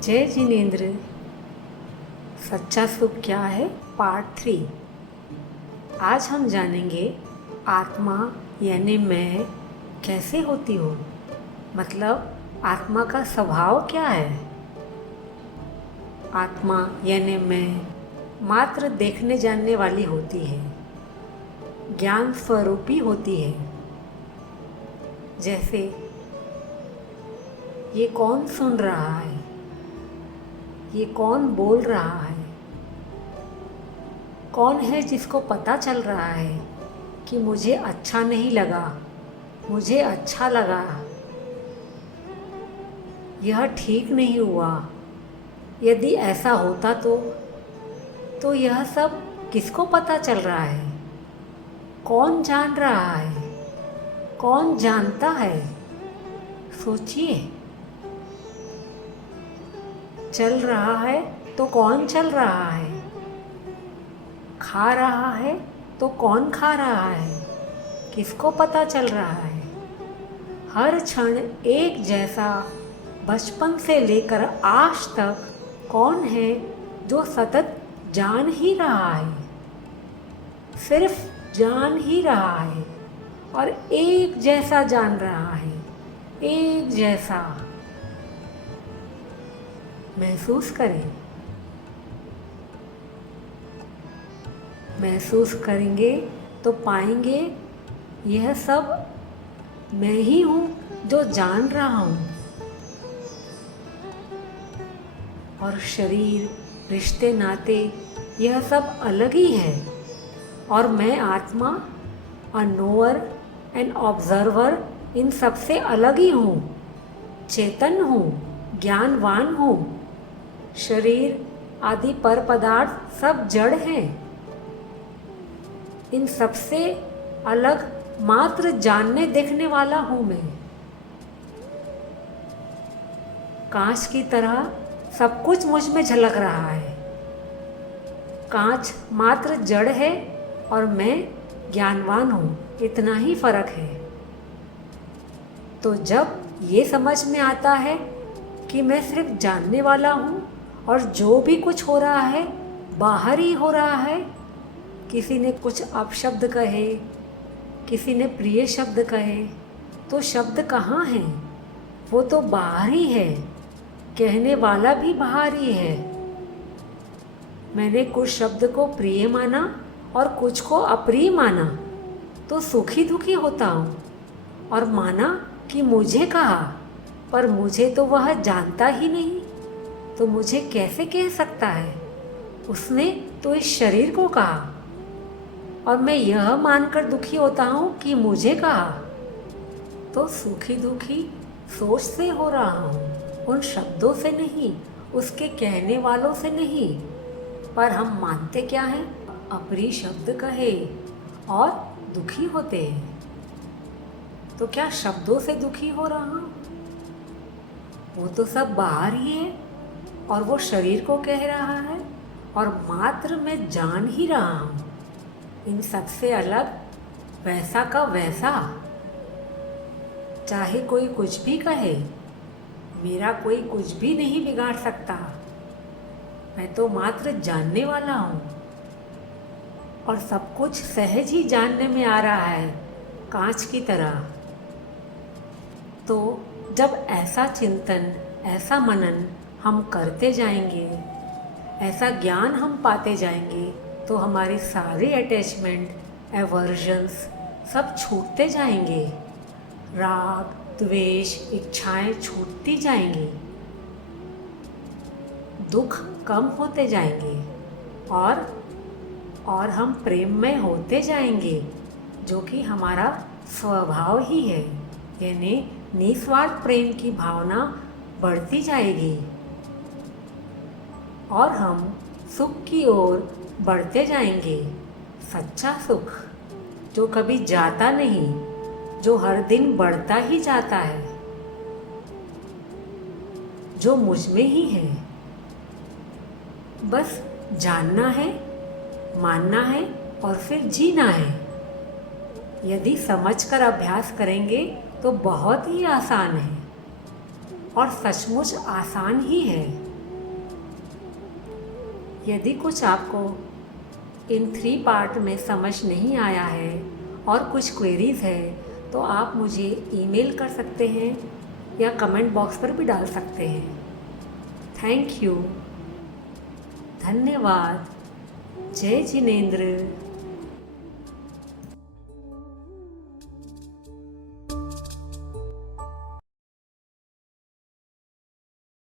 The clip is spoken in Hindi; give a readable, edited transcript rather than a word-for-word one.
जय जिनेन्द्र। सच्चा सुख क्या है, पार्ट 3। आज हम जानेंगे आत्मा यानी मैं कैसे होती हूँ, मतलब आत्मा का स्वभाव क्या है। आत्मा यानी मैं मात्र देखने जानने वाली होती है, ज्ञान स्वरूपी होती है। जैसे ये कौन सुन रहा है, ये कौन बोल रहा है, कौन है जिसको पता चल रहा है कि मुझे अच्छा नहीं लगा, मुझे अच्छा लगा, यह ठीक नहीं हुआ। यदि ऐसा होता तो यह सब किसको पता चल रहा है? कौन जान रहा है, कौन जानता है? सोचिए। चल रहा है तो कौन चल रहा है? खा रहा है तो कौन खा रहा है? किसको पता चल रहा है? हर क्षण एक जैसा बचपन से लेकर आज तक कौन है जो सतत जान ही रहा है, सिर्फ जान ही रहा है और एक जैसा जान रहा है, एक जैसा। महसूस करें। महसूस करेंगे तो पाएंगे यह सब मैं ही हूँ जो जान रहा हूँ। और शरीर, रिश्ते, नाते यह सब अलग ही है और मैं आत्मा, अ नोअर एंड ऑब्जर्वर इन सबसे अलग ही हूँ। चेतन हूँ, ज्ञानवान हूँ। शरीर आदि पर पदार्थ सब जड़ हैं। इन सबसे अलग मात्र जानने देखने वाला हूँ मैं। कांच की तरह सब कुछ मुझ में झलक रहा है। कांच मात्र जड़ है और मैं ज्ञानवान हूँ, इतना ही फर्क है। तो जब ये समझ में आता है कि मैं सिर्फ जानने वाला हूँ और जो भी कुछ हो रहा है बाहर ही हो रहा है, किसी ने कुछ अपशब्द कहे, किसी ने प्रिय शब्द कहे, तो शब्द कहाँ हैं? वो तो बाहर ही है, कहने वाला भी बाहर ही है। मैंने कुछ शब्द को प्रिय माना और कुछ को अप्रिय माना तो सुखी दुखी होता हूँ, और माना कि मुझे कहा, पर मुझे तो वह जानता ही नहीं, तो मुझे कैसे कह सकता है? उसने तो इस शरीर को कहा और मैं यह मानकर दुखी होता हूँ कि मुझे कहा। तो सुखी दुखी सोच से हो रहा हूँ, उन शब्दों से नहीं, उसके कहने वालों से नहीं। पर हम मानते क्या हैं? अप्रिय शब्द कहे और दुखी होते हैं। तो क्या शब्दों से दुखी हो रहा हूँ? वो तो सब बाहर ही है और वो शरीर को कह रहा है और मात्र मैं जान ही रहा हूँ। इन सबसे अलग वैसा का वैसा। चाहे कोई कुछ भी कहे, मेरा कोई कुछ भी नहीं बिगाड़ सकता। मैं तो मात्र जानने वाला हूँ और सब कुछ सहज ही जानने में आ रहा है, कांच की तरह। तो जब ऐसा चिंतन, ऐसा मनन हम करते जाएंगे, ऐसा ज्ञान हम पाते जाएंगे, तो हमारे सारे अटैचमेंट, एवर्जन्स सब छूटते जाएंगे। राग, द्वेष, इच्छाएं छूटती जाएंगी, दुख कम होते जाएंगे और हम प्रेममय होते जाएंगे, जो कि हमारा स्वभाव ही है। यानी निस्वार्थ प्रेम की भावना बढ़ती जाएगी और हम सुख की ओर बढ़ते जाएंगे। सच्चा सुख जो कभी जाता नहीं, जो हर दिन बढ़ता ही जाता है, जो मुझ में ही है। बस जानना है, मानना है और फिर जीना है। यदि समझकर अभ्यास करेंगे तो बहुत ही आसान है और सचमुच आसान ही है। यदि कुछ आपको इन 3 पार्ट में समझ नहीं आया है और कुछ क्वेरीज़ है तो आप मुझे ईमेल कर सकते हैं या कमेंट बॉक्स पर भी डाल सकते हैं। Thank you. धन्यवाद। जय जिनेंद्र।